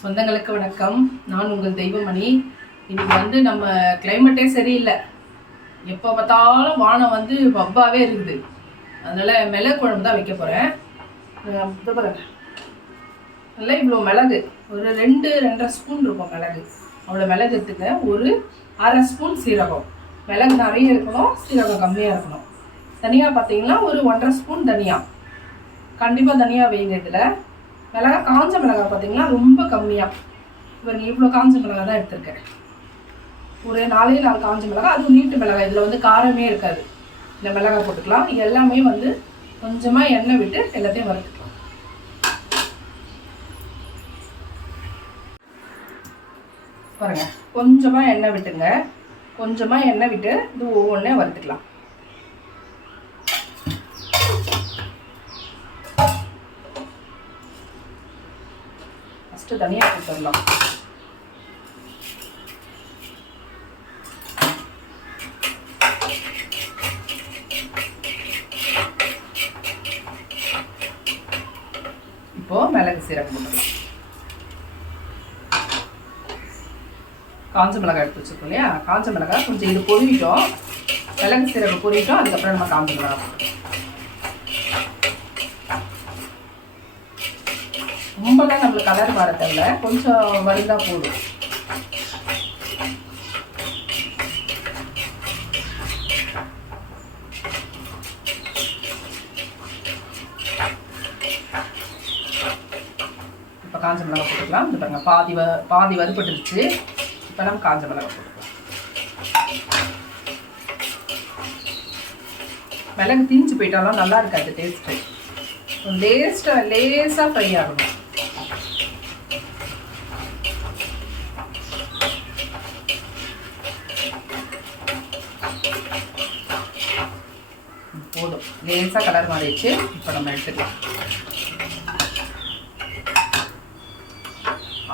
சொந்தங்களுக்கு வணக்கம். நான் உங்கள் தெய்வமணி. இன்னைக்கு நம்ம கிளைமேட்டே சரியில்லை. எப்போ பார்த்தாலும் வானம் பப்பாவே இருக்குது. அதனால் மிளகு குழம்பு தான் வைக்க போகிறேன். பாருங்க, நல்லா இவ்வளோ மிளகு, ஒரு 2-2.5 ஸ்பூன் இருக்கும் மிளகு. அவ்வளோ மிளகு எடுத்துக்க. ஒரு 1/2 ஸ்பூன் சீரகம். மிளகு நிறைய இருக்கணும், சீரகம் கம்மியாக இருக்கணும். தனியாக பார்த்தீங்கன்னா ஒரு 1.5 ஸ்பூன் தனியா. கண்டிப்பாக தனியா வைங்க. இதில் மிளகா, காஞ்ச மிளகா பார்த்தீங்கன்னா ரொம்ப கம்மியாக. இவங்க இவ்வளோ காஞ்ச மிளகா தான் எடுத்திருக்கேன். ஒரு 4 காஞ்ச மிளகா, அதுவும் நீட்டு மிளகா. இதில் காரமே இருக்காது. இந்த மிளகா போட்டுக்கலாம். எல்லாமே கொஞ்சமாக எண்ணெய் விட்டு எல்லாத்தையும் வறுத்துக்கலாம். பாருங்க, கொஞ்சமாக எண்ணெய் விட்டுங்க. கொஞ்சமாக எண்ணெய் விட்டு இது ஒவ்வொன்றே வறுத்துக்கலாம். தனியா போட்டுடலாம். இப்போ மிளகு சீரகம் போட்டுடலாம். காஞ்ச மிளகாய் எடுத்து வச்சிருக்கோம் இல்லையா, காஞ்ச மிளகாய் கொஞ்சம் இது பொரிவிட்டோம். மிளகு சீரகம் பொரிவிட்டோம். அதுக்கப்புறம் நம்ம காஞ்ச மிளகாய் போட்டுக்கலாம். ரொம்பலாம் நம்மளுக்கு கலர் வர தேவை, கொஞ்சம் வறுந்தா போதும். இப்போ காஞ்ச மிளகாய் போட்டுக்கலாம். இது பாருங்க, பாதி வறுபட்டுருச்சு. இப்போ நம்ம காஞ்ச மிளகாய் போட்டுக்கலாம். மிளகு தீஞ்சு போயிட்டாலும் நல்லா இருக்காது டேஸ்ட்டு. லேசாக ஃப்ரை ஆகணும். போதும், லேசாக கலர் மாறிடுச்சு. இப்போ நம்ம எடுத்துக்கலாம்.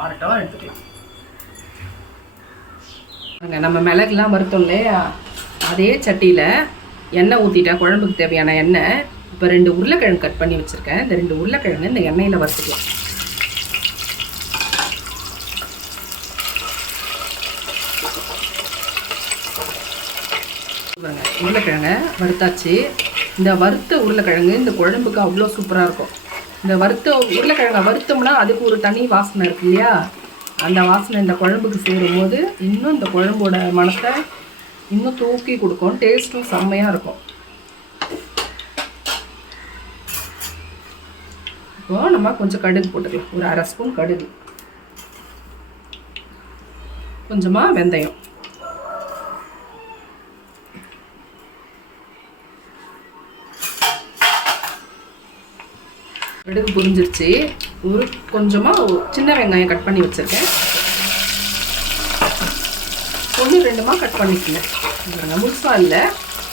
ஆறட்டும், எடுத்துக்கலாம். நம்ம மிளகுலாம் வறுத்தோம் இல்லையா, அதே சட்டியில் எண்ணெய் ஊற்றிட்டேன். குழம்புக்கு தேவையான எண்ணெய். இப்போ 2 உருளைக்கிழங்கு கட் பண்ணி வச்சுருக்கேன். இந்த 2 உருளைக்கிழங்கு இந்த எண்ணெயில் வறுத்துக்கலாம். உருளைக்கிழங்க வறுத்தாச்சு. இந்த வறுத்த உருளைக்கிழங்கு இந்த குழம்புக்கு அவ்வளோ சூப்பராக இருக்கும். இந்த வறுத்த உருளைக்கிழங்கை வறுத்தோம்னா அதுக்கு ஒரு தனி வாசனை இருக்கு இல்லையா, அந்த வாசனை இந்த குழம்புக்கு சேரும்போது இன்னும் இந்த குழம்போட மணத்தை இன்னும் தூக்கி கொடுக்கும். டேஸ்ட்டும் செம்மையாக இருக்கும். இப்போ நம்ம கொஞ்சம் கடுகு போட்டுக்கலாம். ஒரு 1/2 ஸ்பூன் கடுகு, கொஞ்சமாக வெந்தயம், கடுகு பொரிஞ்சிருச்சு. ஒரு கொஞ்சமாக சின்ன வெங்காயம் கட் பண்ணி வச்சுருக்கேன். 1-2 கட் பண்ணிக்கோங்க. முழுசாக இல்லை,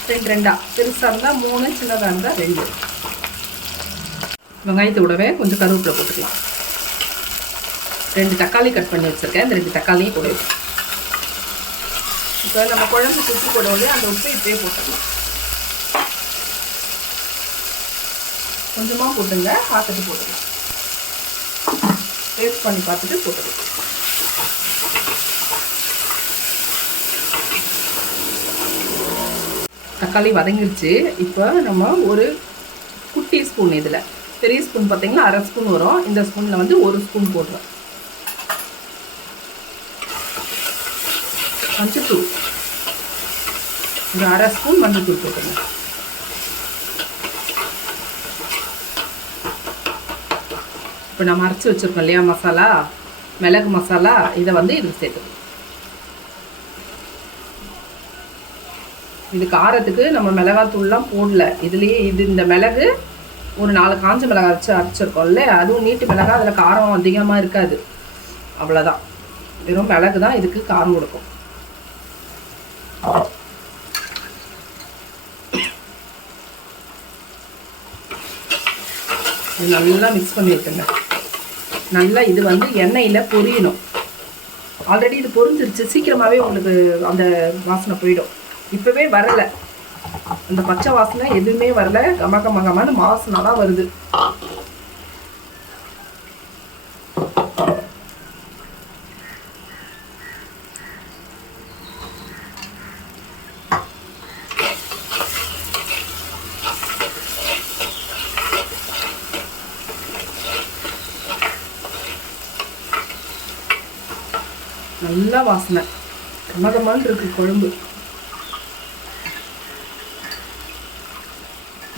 2 பெருசாக இருந்தால் 3, சின்னதாக இருந்தால் 2. வெங்காயத்தை விடவே கொஞ்சம் கருவேப்பிலை போட்டுக்கலாம். 2 தக்காளி கட் பண்ணி வச்சுருக்கேன். இந்த 2 தக்காளியும் போட வைக்கும். இப்போ நம்ம குழம்புக்கு உப்பு போடுவோம், அந்த உப்பை இப்படியே போட்டுக்கலாம். கொஞ்சமாக போட்டுங்க, பார்த்துட்டு போட்டுக்கலாம். டேஸ்ட் பண்ணி பார்த்துட்டு போட்டுக்கலாம். தக்காளி வதங்கிருச்சு. இப்போ நம்ம ஒரு குட்டி ஸ்பூன், இதில் பெரிய ஸ்பூன் பார்த்தீங்கன்னா 1/2 ஸ்பூன் வரும். இந்த ஸ்பூனில் 1 ஸ்பூன் போடுறோம். மஞ்சத்தூள் ஒரு 1/2 ஸ்பூன் மஞ்சத்தூள் போட்டுருங்க. இப்போ நம்ம அரைச்சி வச்சுருக்கோம் இல்லையா மசாலா, மிளகு மசாலா, இதை இதுக்கு சேர்த்துக்கணும். இது காரத்துக்கு நம்ம மிளகாத்தூள்லாம் போடல இதுலேயே. இந்த மிளகு ஒரு 4 காஞ்ச மிளகாய் வச்சு அரைச்சிருக்கோம்ல, அதுவும் நீட்டு மிளகாய், அதில் காரம் அதிகமாக இருக்காது. அவ்வளோதான், வெறும் மிளகு தான் இதுக்கு காரம் கொடுக்கும். நல்லா மிக்ஸ் பண்ணி விட்டுங்க. நல்லா இது எண்ணெயில் பொரியணும். ஆல்ரெடி இது பொரிஞ்சிருச்சு. சீக்கிரமாகவே உங்களுக்கு அந்த வாசனை போயிடும். இப்போவே வரலை, அந்த பச்சை வாசனை எதுவுமே வரல. கமகமான வாசனை தான் வருது. நல்லா வாசனை கமகமான இருக்கு குழம்பு.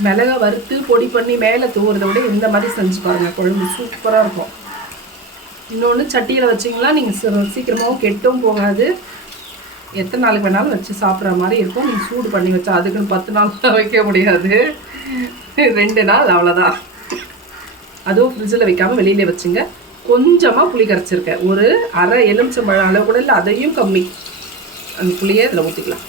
மிளகா வறுத்து பொடி பண்ணி மேலே தூவுறதை விட இந்த மாதிரி செஞ்சு பாருங்கள், குழம்பு சூப்பராக இருக்கும். இன்னொன்று சட்டியில் வச்சிங்களா நீங்கள் சீக்கிரமாகவும் கெட்டும் போகாது, எத்தனை நாளுக்கு வேணாலும் வச்சு சாப்பிட்ற மாதிரி இருக்கும். நீங்கள் சூடு பண்ணி வச்சா அதுக்குன்னு 10 நாள் வைக்க முடியாது, 2 நாள் அவ்வளோதான். அதுவும் ஃப்ரிட்ஜில் வைக்காமல் வெளியிலே வச்சுங்க. கொஞ்சமாக புளி கரைச்சிருக்கேன், ஒரு அரை எலுமிச்சம்பழம் அளவு கூட இல்லை, அதையும் கம்மி. அந்த புளியை இதில் ஊற்றிக்கலாம்.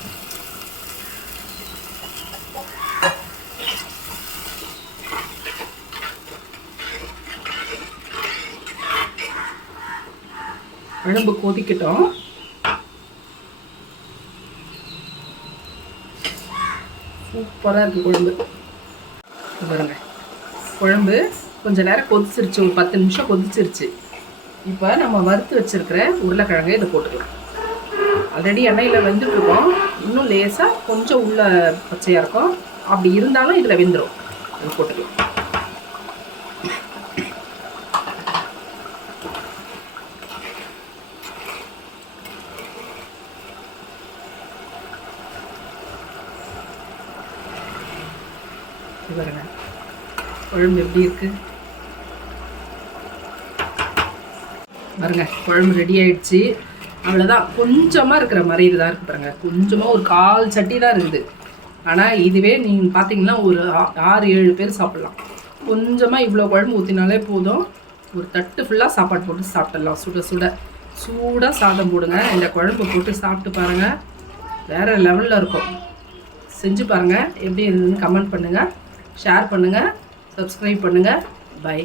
குழம்பு கொதிக்கட்டும். சூப்பராக இருக்குது குழம்பு. பாருங்க, குழம்பு கொஞ்சம் நேரம் கொதிச்சிருச்சு, ஒரு 10 நிமிஷம் கொதிச்சிருச்சு. இப்போ நம்ம வறுத்து வச்சுருக்கிற உருளைக்கிழங்கு இதை போட்டுக்கலாம். ஆல்ரெடி எண்ணெயில் வெந்துட்டுருக்கோம், இன்னும் லேசாக கொஞ்சம் உள்ள பச்சையாக இருக்கும், அப்படி இருந்தாலும் இதில் வெந்துடும். அது போட்டுக்கலாம். பாருங்க குழம்பு எப்படி இருக்கு பாருங்க. குழம்பு ரெடி ஆயிடுச்சு. அவ்வளோதான், கொஞ்சமாக இருக்கிற மாதிரி இதுதான் இருக்குது பாருங்க. கொஞ்சமாக ஒரு 1/4 சட்டி தான் இருக்குது. ஆனால் இதுவே நீங்கள் பார்த்தீங்கன்னா ஒரு 6-7 பேர் சாப்பிட்லாம். கொஞ்சமாக இவ்வளோ குழம்பு ஊற்றினாலே போதும், ஒரு தட்டு ஃபுல்லாக சாப்பாடு போட்டு சாப்பிட்றலாம். சூடாக சாதம் போடுங்க, இந்த குழம்பு போட்டு சாப்பிட்டு பாருங்கள், வேறு லெவலில் இருக்கும். செஞ்சு பாருங்கள், எப்படி இருந்ததுன்னு கமெண்ட் பண்ணுங்கள், ஷேர் பண்ணுங்கள், சப்ஸ்கிரைப் பண்ணுங்கள். பை.